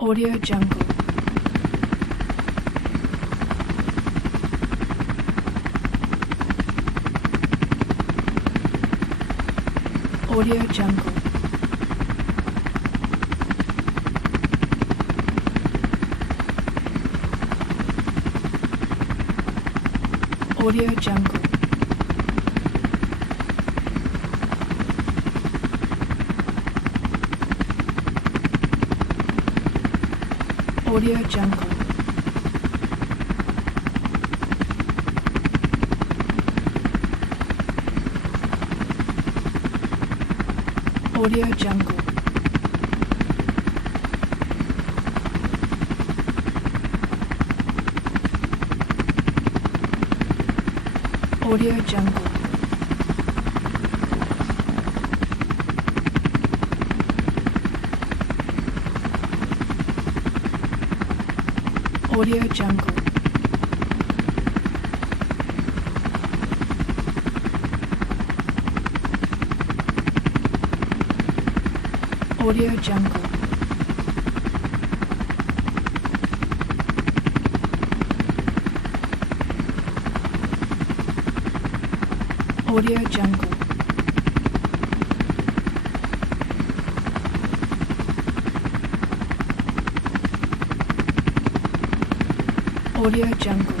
Audio Jungle. Audio Jungle. Audio Jungle. Audio Jungle. Audio Jungle. Audio Jungle. Audio Jungle. Audio Jungle. Audio Jungle. Audio Jungle.